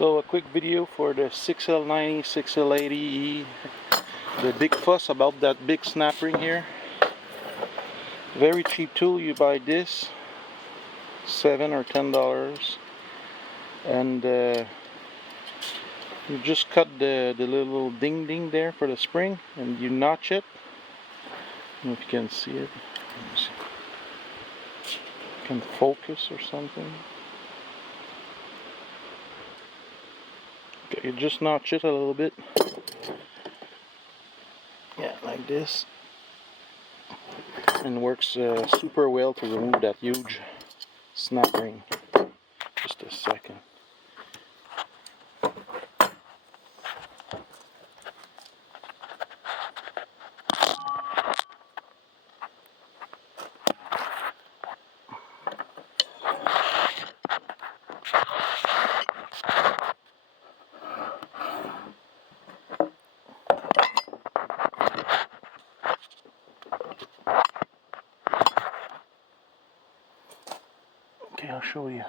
So a quick video for the 6L90, 6L80E. The big fuss about that big snap ring here. Very cheap tool. You buy this, $7 or $10, and you just cut the little ding there for the spring, and you notch it. I don't know if you can see it. Let me see. Can focus or something. Okay, you just notch it a little bit. Yeah, like this. And works super well to remove that huge snap ring. Just a second. Okay, I'll show you.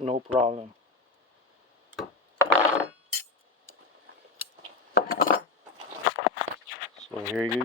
No problem. So here you